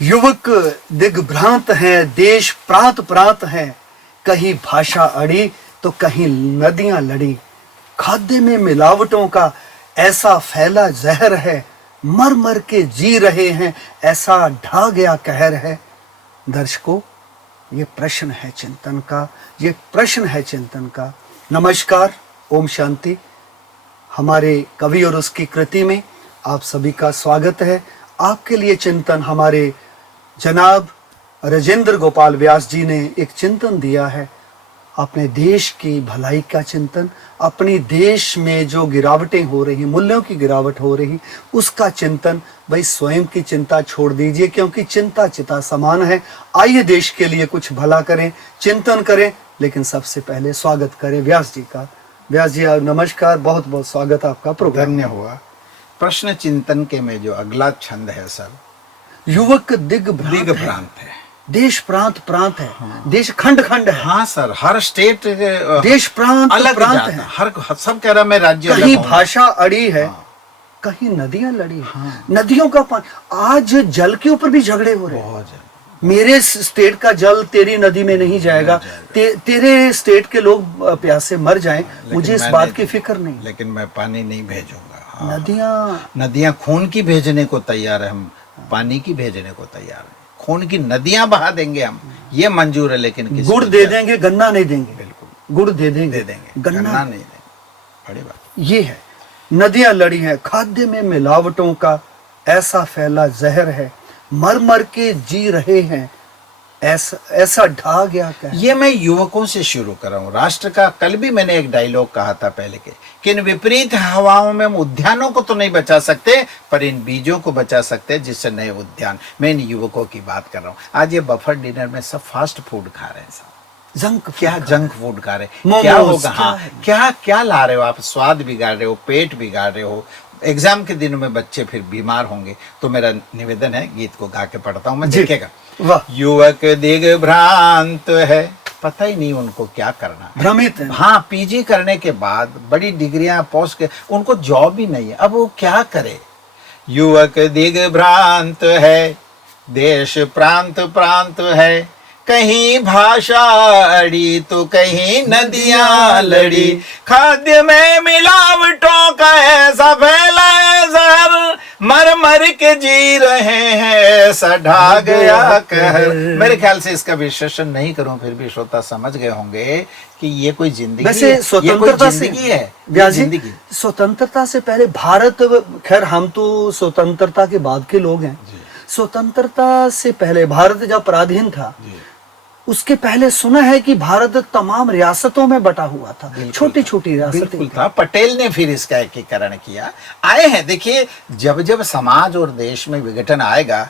युवक दिग्भ्रांत हैं, देश प्रांत प्रांत हैं, कहीं भाषा अड़ी तो कहीं नदियां लड़ी। खाद्य में मिलावटों का ऐसा फैला जहर है, मर मर के जी रहे हैं, ऐसा ढा गया कहर है। दर्शकों, ये प्रश्न है चिंतन का, ये प्रश्न है चिंतन का। नमस्कार, ओम शांति। हमारे कवि और उसकी कृति में आप सभी का स्वागत है। आपके लिए चिंतन हमारे जनाब राजेंद्र गोपाल व्यास जी ने एक चिंतन दिया है, अपने देश की भलाई का चिंतन, अपनी देश में जो गिरावटें हो रही, मूल्यों की गिरावट हो रही, उसका चिंतन। भाई स्वयं की चिंता छोड़ दीजिए, क्योंकि चिंता चिता समान है। आइए देश के लिए कुछ भला करें, चिंतन करें, लेकिन सबसे पहले स्वागत करें व्यास जी का। व्यास जी नमस्कार, बहुत बहुत स्वागत आपका प्रोग्राम। धन्य हुआ। प्रश्न चिंतन के में जो अगला छंद है सर, युवक दिग्भ्रांत है, देश प्रांत प्रांत है। हाँ। देश खंड खंड है। हाँ सर, हर स्टेट देश प्रांत अलग प्रांत है। है। हर सब कह रहा मैं राज्य कहीं भाषा अड़ी है। हाँ। कहीं नदियां लड़ी। हाँ। नदियों का पानी, आज जल के ऊपर भी झगड़े हो रहे हैं। मेरे स्टेट का जल तेरी नदी में नहीं जाएगा, तेरे स्टेट के लोग प्यासे मर जाएं, मुझे इस बात की फिक्र नहीं। लेकिन मैं पानी नहीं भेजूंगा। हाँ। नदियां खून की भेजने को तैयार है, हम पानी की भेजने को तैयार है। खून की नदियां बहा देंगे हम, ये मंजूर है, लेकिन गुड़ दे देंगे, गन्ना नहीं देंगे। बिल्कुल, गुड़ दे देंगे, गन्ना नहीं देंगे। बड़ी बात ये है। नदियां लड़ी हैं, खाद्य में मिलावटों का ऐसा फैला जहर है, मर मर के जी रहे हैं, ऐसा ढा गया क्या। ये मैं युवकों से शुरू कर रहा हूँ। राष्ट्र का कल भी मैंने एक डायलॉग कहा था पहले के, कि इन विपरीत हवाओं में हम उद्यानों को तो नहीं बचा सकते, पर इन बीजों को बचा सकते हैं, जिससे नए उद्यान। मैं इन युवकों की बात कर रहा हूँ। आज ये बफर डिनर में सब फास्ट फूड खा रहे हैं, सब जंक फूड खा रहे हैं। क्या होगा? हाँ, क्या ला रहे हो आप? स्वाद बिगाड़ रहे हो, पेट बिगाड़ रहे हो। एग्जाम के दिनों में बच्चे फिर बीमार होंगे। तो मेरा निवेदन है, गीत को गा के पढ़ता हूँ मैं, देखेगा। युवक दिग्भ्रांत है, पता ही नहीं उनको क्या करना, भ्रमित है। हाँ, पीजी करने के बाद बड़ी डिग्रियां पोस्ट के, उनको जॉब ही नहीं है, अब वो क्या करे। युवक दिग्भ्रांत है, देश प्रांत प्रांत है, कहीं भाषा अड़ी तो कहीं नदियां लड़ी। खाद्य में मिलावटों का ऐसा फैला है जहर, मर मर के जी रहे हैं, ऐसा ढा गया कहर। मेरे ख्याल से इसका विश्लेषण नहीं करूं, फिर भी श्रोता समझ गए होंगे कि ये कोई जिंदगी वैसे है, स्वतंत्रता से है जिंदगी। स्वतंत्रता से पहले भारत, खैर हम तो स्वतंत्रता के बाद के लोग हैं। स्वतंत्रता से पहले भारत जब पराधीन था, उसके पहले सुना है कि भारत तमाम रियासतों में बटा हुआ था, छोटी छोटी रियासतें था। पटेल ने फिर इसका एकीकरण किया। आए हैं, देखिए, जब जब समाज और देश में विघटन आएगा,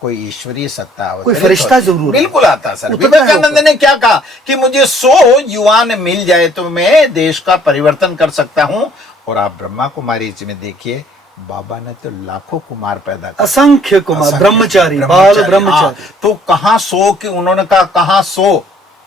कोई ईश्वरीय सत्ता, कोई फरिश्ता जरूर बिल्कुल आता सर। विवेकानंद ने क्या कहा कि मुझे 100 युवान मिल जाए तो मैं देश का परिवर्तन कर सकता हूं। और आप ब्रह्मा कुमारी में देखिए, बाबा ने तो लाखों कुमार पैदा किए, असंख्य कुमार, ब्रह्मचारी, बाल ब्रह्मचारी। हाँ, तो कहाँ 100 कि उन्होंने कहा, कहाँ 100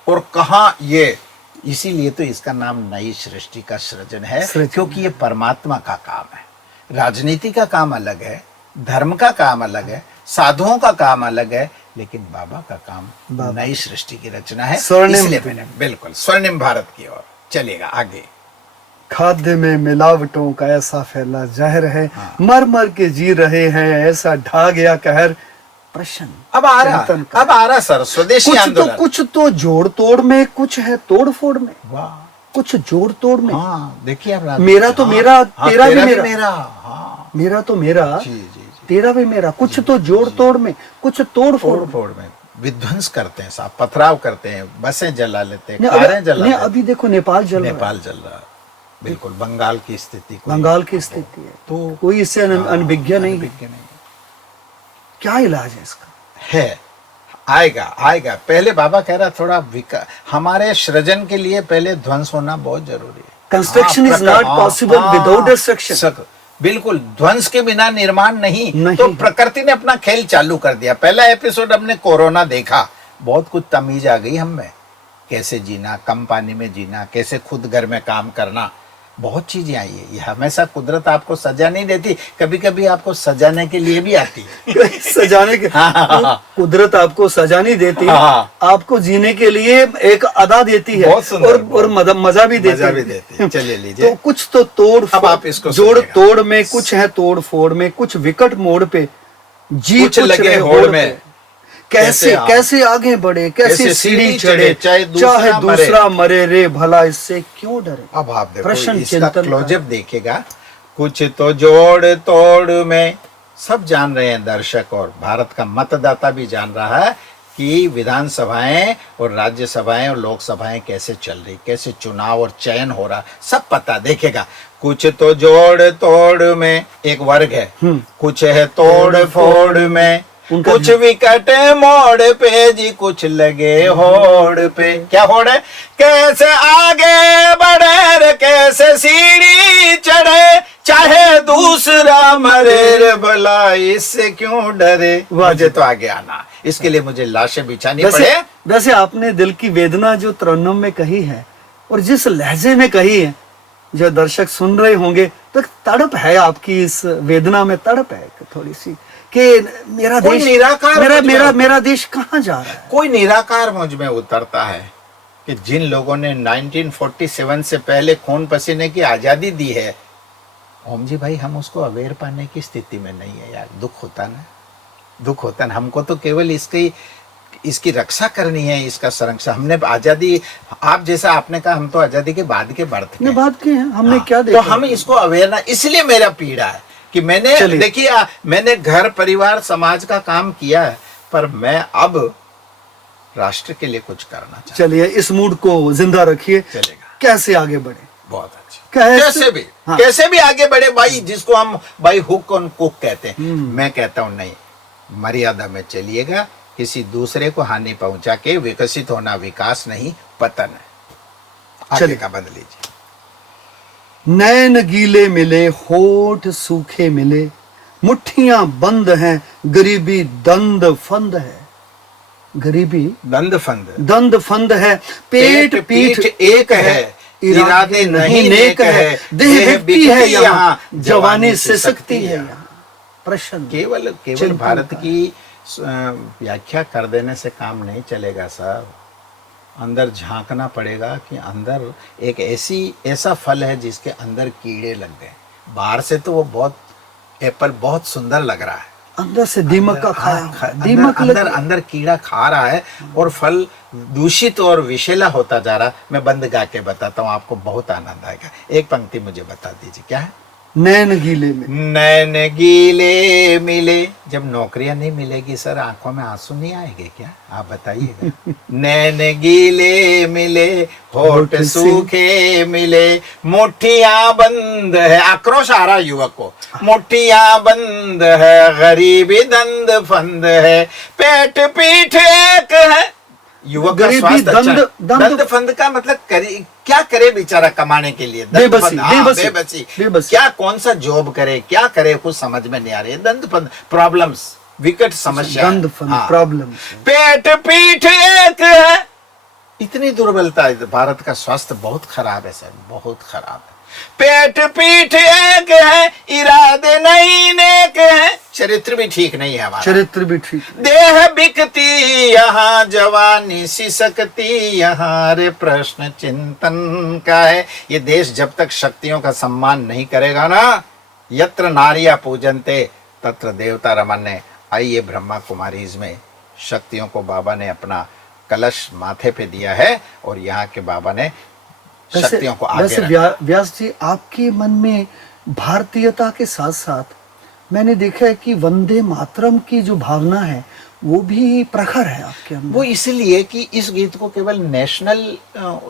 और कहाँ ये। इसीलिए तो इसका नाम नई सृष्टि का सृजन है, क्योंकि ये परमात्मा का काम है। राजनीति का काम अलग है, धर्म का काम अलग है, साधुओं का काम अलग है, लेकिन बाबा का काम नई सृष्टि की रचना है। इसलिए मैंने बिल्कुल स्वर्णिम भारत की ओर चलेगा आगे। खाद्य में मिलावटों का ऐसा फैला जहर है, हाँ। मर मर के जी रहे हैं, ऐसा ढा गया कहर। प्रश्न अब आ रहा सर, स्वदेशी आंदोलन। कुछ तो जोड़ तोड़ में, कुछ है तोड़ फोड़ में। वाह, कुछ जोड़ तोड़ में। हाँ, देखिए आप, मेरा तो मेरा, तेरा भी मेरा, मेरा तो मेरा, तेरा भी मेरा। कुछ तो जोड़ तोड़ में, कुछ तोड़ फोड़ में। विध्वंस करते हैं साहब, पथराव करते हैं, बसें जला लेते हैं, कारें जला लेते हैं। अभी देखो नेपाल जल रहा। बिल्कुल, बंगाल की स्थिति है, तो कोई इससे अनभिज्ञ नहीं है। क्या इलाज है इसका? है, आएगा। पहले बाबा कह रहा, थोड़ा हमारे सृजन के लिए पहले ध्वंस होना बहुत जरूरी है। Construction is not possible without destruction. बिल्कुल, ध्वंस के बिना निर्माण नहीं। तो प्रकृति ने अपना खेल चालू कर दिया। पहला एपिसोड हमने कोरोना देखा, बहुत कुछ तमीज आ गई हम में, कैसे जीना, कम पानी में जीना, कैसे खुद घर में काम करना। बहुत चीजें आई है। ये हमेशा कुदरत आपको सजा नहीं देती, कभी कभी आपको सजाने के लिए भी आती है। सजाने के कुदरत आपको सजा नहीं देती, आपको जीने के लिए एक अदा देती है, बहुत सुंदर, और मजा भी देती है। चलिए लीजिए। तो कुछ तो तोड़ अब आप इसको जोड़ सुनिएगा। तोड़ में, कुछ है तोड़ फोड़ में, कुछ विकट मोड़ पे, जी कुछ लगे रहे होड़ होड़ में। पे। कैसे कैसे आगे बढ़े, कैसे सीढ़ी चढ़े, चाहे दूसरा मरे रे, भला इससे क्यों डरे। अब आप देखो प्रश्न इसका चिंतन क्लोजअप देखिएगा। कुछ तो जोड़ तोड़ में, सब जान रहे हैं दर्शक और भारत का मतदाता भी जान रहा है कि विधानसभाएं और राज्यसभाएं और लोकसभाएं कैसे चल रही, कैसे चुनाव और चयन हो रहा, सब पता। देखेगा कुछ तो जोड़ तोड़ में एक वर्ग है, कुछ है तोड़ फोड़ में, कुछ विकट मोड़ पे जी, कुछ लगे होड़ पे। क्या होड़ है? कैसे आगे बढ़े रे, कैसे सीढ़ी चढ़े, चाहे दूसरा मरे रे, भला इससे क्यों डरे। मुझे तो आगे आना, इसके लिए मुझे लाशें बिछानी पड़े। वैसे आपने दिल की वेदना जो तरन्नुम में कही है और जिस लहजे में कही है, जो दर्शक सुन रहे होंगे, तो तड़प है आपकी इस वेदना में, तड़प है थोड़ी सी कि मेरा देश, मेरा देश कहाँ जा रहा है। कोई निराकार मुझ में उतरता है कि जिन लोगों ने 1947 से पहले खून पसीने की आजादी दी है, ओम जी भाई, हम उसको अवेयर पाने की स्थिति में नहीं है यार। दुख होता ना, दुख होता ना। हमको तो केवल इसकी रक्षा करनी है, इसका संरक्षण। हमने आजादी, आप जैसा आपने कहा, हम तो आजादी के बाद के बर्थ के बात की है, हमने क्या देखा। तो हम इसको अवेयर ना, इसलिए मेरा पीड़ा है कि मैंने, देखिए मैंने घर परिवार समाज का काम किया है, पर मैं अब राष्ट्र के लिए कुछ करना चाहता हूं। चलिए इस मूड को जिंदा रखिए। चलेगा। कैसे आगे बढ़े? बहुत अच्छा। कैसे भी आगे बढ़े भाई, जिसको हम भाई हुक ऑन कुक कहते हैं। मैं कहता हूं नहीं, मर्यादा में चलिएगा, किसी दूसरे को हानि पहुंचा के विकसित होना विकास नहीं, पतन है। आगे का बदल लीजिए। नैन गीले मिले, होठ सूखे मिले, मुट्ठियां बंद हैं, गरीबी दंद फंद है। गरीबी दंद फंद है, पेट पीठ एक है, इरादे नहीं नेक है, देह बिकती है यहाँ, जवानी से सकती है यहाँ। प्रश्न केवल भारत की व्याख्या कर देने से काम नहीं चलेगा सर। अंदर झांकना पड़ेगा कि अंदर एक ऐसा फल है जिसके अंदर कीड़े लग गए। बाहर से तो वो बहुत एप्पल बहुत सुंदर लग रहा है, अंदर से दीमक का खाया, दीमक अंदर कीड़ा खा रहा है और फल दूषित और विषैला होता जा रहा है। मैं बंद गा के बताता हूँ, आपको बहुत आनंद आएगा। एक पंक्ति मुझे बता दीजिए, क्या है? नैन गीले मिले। नैन गीले मिले। जब नौकरियां नहीं मिलेगी सर, आंखों में आंसू नहीं आएंगे क्या? आप बताइएगा। नैन गीले मिले, होठ सूखे मिले, मुट्ठियां बंद है। आक्रोश आ रहा युवक को। मुट्ठियां बंद है, गरीबी दंद फंद है, पेट पीठ एक है। युवक का स्वास्थ्य दंद फंद का मतलब क्या करे बेचारा कमाने के लिए? बेबसी। क्या कौन सा जॉब करे, क्या करे, कुछ समझ में नहीं आ रही है। दंद फंद, प्रॉब्लम्स, विकट समस्या, प्रॉब्लम। पेट पीठ एक है। इतनी दुर्बलता है, भारत का स्वास्थ्य बहुत खराब है सर, बहुत खराब है। पेट पीठ एक है, इरादे नहीं नेक है, चरित्र भी ठीक नहीं है हमारा। चरित्र भी ठीक। देह बिकती यहाँ, जवानी सिसकती यहाँ, रे प्रश्न चिंतन का है। ये देश जब तक शक्तियों का सम्मान नहीं करेगा ना, यत्र नारिया पूजनते तत्र देवता रमन्य। आइए ब्रह्मा कुमारीज में शक्तियों को बाबा ने अपना कलश माथे पे दिया है और यहाँ के बाबा ने शक्तियों को आगे रखा। व्यास जी, आपके मन में भारतीयता के साथ साथ मैंने देखा है कि वंदे मातरम की जो भावना है वो भी प्रखर है आपके अंदर। वो इसलिए कि इस गीत को केवल नेशनल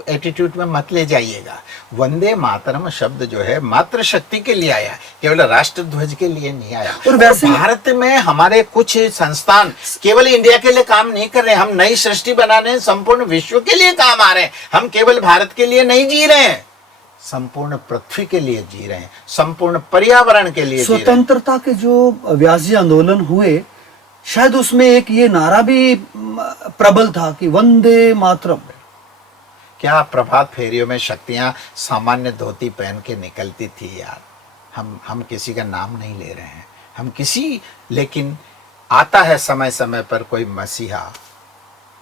एटीट्यूड में मत ले जाइएगा। वंदे मातरम शब्द जो है मातृ शक्ति के लिए आया, केवल राष्ट्र ध्वज के लिए नहीं आया। और वैसे भारत में हमारे कुछ संस्थान केवल इंडिया के लिए काम नहीं कर रहे, हम नई सृष्टि बनाने हैं, संपूर्ण विश्व के लिए काम आ रहे हैं। हम केवल भारत के लिए नहीं जी रहे हैं, संपूर्ण पृथ्वी के लिए जी रहे हैं, संपूर्ण पर्यावरण के लिए। स्वतंत्रता के जो व्यास जी आंदोलन हुए, शायद उसमें एक ये नारा भी प्रबल था कि वंदे मातरम। क्या प्रभात फेरियों में शक्तियां सामान्य धोती पहन के निकलती थी यार। हम किसी का नाम नहीं ले रहे हैं, हम किसी, लेकिन आता है समय समय पर कोई मसीहा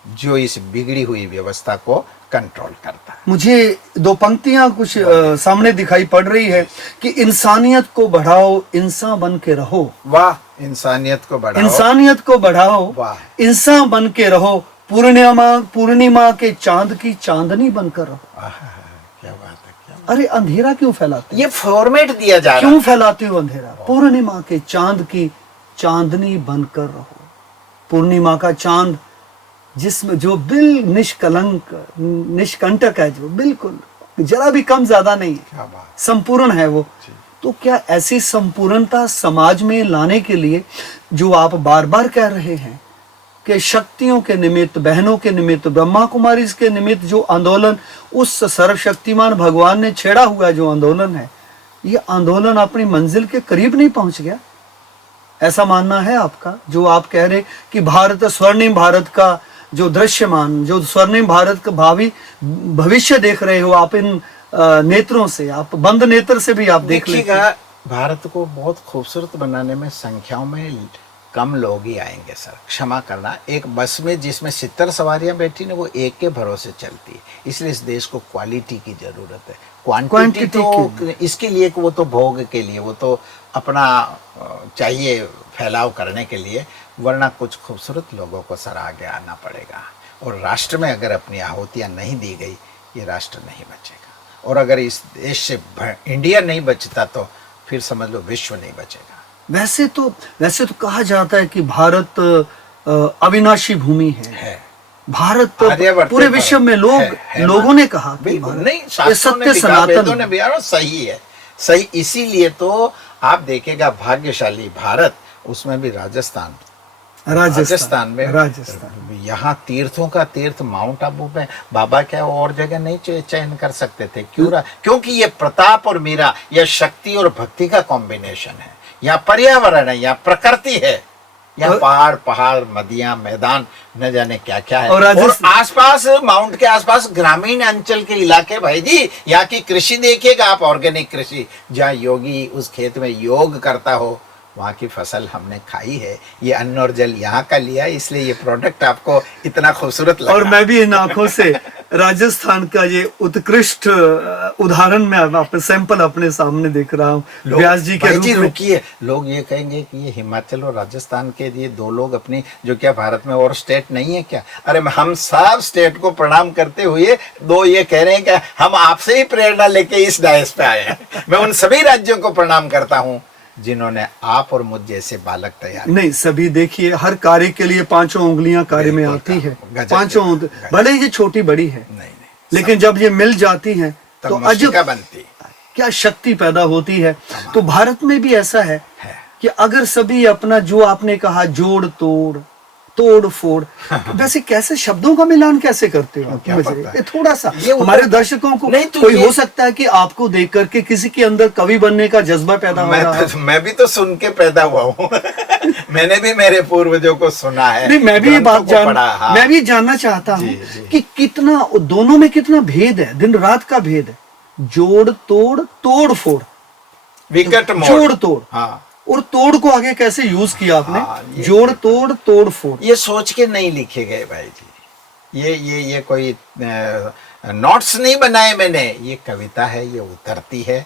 जो इस बिगड़ी हुई व्यवस्था को कंट्रोल करता है। मुझे दो पंक्तियां कुछ सामने दिखाई पड़ रही है कि इंसानियत को बढ़ाओ, इंसान बन के रहो। वाह, इंसानियत को बढ़ाओ, इंसानियत को बढ़ाओ, वाह, इंसान बन के रहो, पूर्णिमा के चांद की चांदनी बनकर रहो। क्या बात है, क्या बात। अरे अंधेरा क्यों फैलाते हो? ये फॉर्मेट दिया जा रहा क्यों है। फैलाते हो अंधेरा? पूर्णिमा के चांद की चांदनी बनकर रहो। पूर्णिमा का चांद जिसमें जो निष्कलंक निष्कंटक है, जो बिल्कुल जरा भी कम ज्यादा नहीं है, क्या बात। संपूर्ण है वो। तो क्या ऐसी संपूर्णता समाज में लाने के लिए जो आप बार बार कह रहे हैं कि शक्तियों के निमित्त, बहनों के निमित्त, ब्रह्मा कुमारी के निमित्त जो आंदोलन उस सर्वशक्तिमान भगवान ने छेड़ा हुआ जो आंदोलन है, ये आंदोलन अपनी मंजिल के करीब नहीं पहुंच गया? ऐसा मानना है आपका? जो आप कह रहे कि भारत, स्वर्णिम भारत का जो दृश्यमान, जो स्वर्णिम भारत का भावी भविष्य देख रहे हो आप, इन नेत्रों से, आप बंद नेत्र से भी आप देख देखिएगा, भारत को बहुत खूबसूरत बनाने में संख्याओं में कम लोग ही आएंगे सर, क्षमा करना। एक बस में जिसमें 70 सवारियां बैठी ना, वो एक के भरोसे चलती है। इसलिए इस देश को क्वालिटी की जरूरत है, क्वांटिटी तो इसके लिए, वो तो भोग के लिए, वो तो अपना चाहिए फैलाव करने के लिए, वरना कुछ खूबसूरत लोगों को सर आगे आना पड़ेगा। और राष्ट्र में अगर अपनी आहुतियाँ नहीं दी गई, ये राष्ट्र नहीं बचेगा। और अगर इस देश से इंडिया नहीं बचता तो फिर समझ लो विश्व नहीं बचेगा। वैसे तो कहा जाता है कि भारत अविनाशी भूमि है। भारत पूरे विश्व में लोगों ने कहा कि नहीं, ये सत्य सनातन ने भी सही है, सही। इसीलिए तो आप देखेगा भाग्यशाली भारत, उसमें भी राजस्थान में, यहाँ तीर्थों का तीर्थ माउंट आबू में बाबा क्या और जगह नहीं चयन कर सकते थे? क्यों? क्योंकि ये प्रताप और मीरा, यह शक्ति और भक्ति का कॉम्बिनेशन है। यहाँ पर्यावरण है, यहाँ प्रकृति है, यहाँ पहाड़, नदियां, मैदान, न जाने क्या क्या है। और आसपास, माउंट के आसपास ग्रामीण अंचल के इलाके, भाई जी, यहाँ की कृषि देखिएगा आप, ऑर्गेनिक कृषि, जहाँ योगी उस खेत में योग करता हो, वहाँ की फसल हमने खाई है। ये अन्न और जल यहाँ का लिया, इसलिए ये प्रोडक्ट आपको इतना खूबसूरत लगा। और मैं भी इन आंखों से राजस्थान का ये उत्कृष्ट उदाहरण में अपने सैंपल अपने सामने देख रहा हूँ व्यास जी के रूप में। रुकिए, लोग ये कहेंगे कि ये हिमाचल और राजस्थान के ये दो लोग अपनी, जो क्या भारत में और स्टेट नहीं है क्या? अरे हम सब स्टेट को प्रणाम करते हुए दो ये कह रहे हैं कि हम आपसे ही प्रेरणा लेके इस डायस पे आए हैं। मैं उन सभी राज्यों को प्रणाम करता हूँ जिन्होंने आप और मुझ जैसे बालक तैयार नहीं। सभी देखिए, हर कार्य के लिए 5 उंगलियां कार्य में आती है। 5 भले ही ये छोटी बड़ी है, नहीं, लेकिन जब ये मिल जाती हैं तो अजब बनती, क्या शक्ति पैदा होती है। तो भारत में भी ऐसा है कि अगर सभी अपना, जो आपने कहा, जोड़ तोड़ फोड़, वैसे कैसे शब्दों का मिलान कैसे करते हो? ये थोड़ा सा हमारे दर्शकों को कोई हो सकता है कि आपको देख करके किसी के अंदर कवि बनने का जज्बा पैदा हो रहा है। मैं भी तो सुन के पैदा हुआ हूँ। मैंने भी मेरे पूर्वजों को सुना है। नहीं, मैं भी ये बात मैं भी जानना चाहता हूँ कि कितना दोनों में कितना भेद है, दिन रात का भेद है। जोड़ तोड़ फोड़, विकट मोड़, जोड़ तोड़, हाँ, और तोड़ को आगे कैसे यूज किया आपने? जोड़ तोड़ फोड़, ये सोच के नहीं लिखे गए भाई जी। ये कोई नोट्स नहीं बनाए मैंने, ये कविता है, ये उतरती है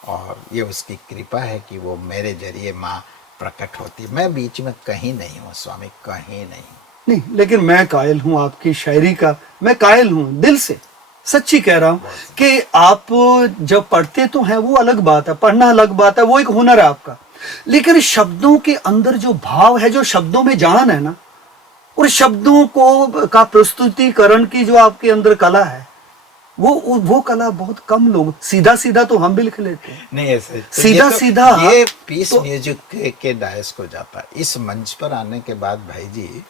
और ये उसकी कृपा है कि वो मेरे जरिए माँ प्रकट होती है। मैं बीच में कहीं नहीं हूँ स्वामी, कहीं नहीं। लेकिन मैं कायल हूँ आपकी शायरी का, मैं कायल हूँ दिल से, सच्ची कह रहा हूँ कि आप जब पढ़ते तो हैं वो अलग बात है, पढ़ना अलग बात है, वो एक हुनर है आपका। लेकिन शब्दों के अंदर जो भाव है, जो शब्दों में जान है ना, और शब्दों को का प्रस्तुतिकरण की जो आपके अंदर कला है, वो कला बहुत कम लोग, सीधा तो हम भी लिख लेते हैं। नहीं ऐसे तो सीधा ये पीस म्यूजिक के डायस को जाता है। इस मंच पर आने के बाद भाई जी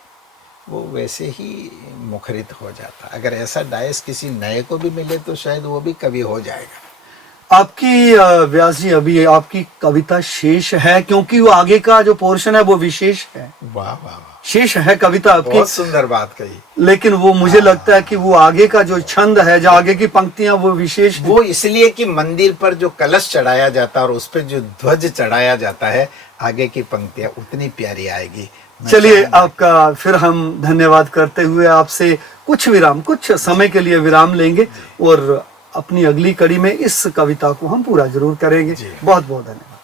वो वैसे ही मुखरित हो जाता। अगर ऐसा डायस किसी नए को भी मिले तो शायद वो भी कभी हो जाएगा। आपकी व्यास जी अभी आपकी कविता शेष है, क्योंकि वो आगे का जो पोर्शन है वो विशेष है। वाह वाह वाह, शेष है कविता आपकी, बहुत सुंदर बात कही। लेकिन वो मुझे लगता है कि वो आगे का जो छंद है, जो आगे की पंक्तियां वो विशेष है। वो इसलिए कि मंदिर पर जो कलश चढ़ाया जाता है और उस पर जो ध्वज चढ़ाया जाता है, आगे की पंक्तियां उतनी प्यारी आएगी। मैं चलिए चाहूंगा- आपका फिर हम धन्यवाद करते हुए आपसे कुछ समय के लिए विराम लेंगे और अपनी अगली कड़ी में इस कविता को हम पूरा जरूर करेंगे। जी। बहुत बहुत धन्यवाद।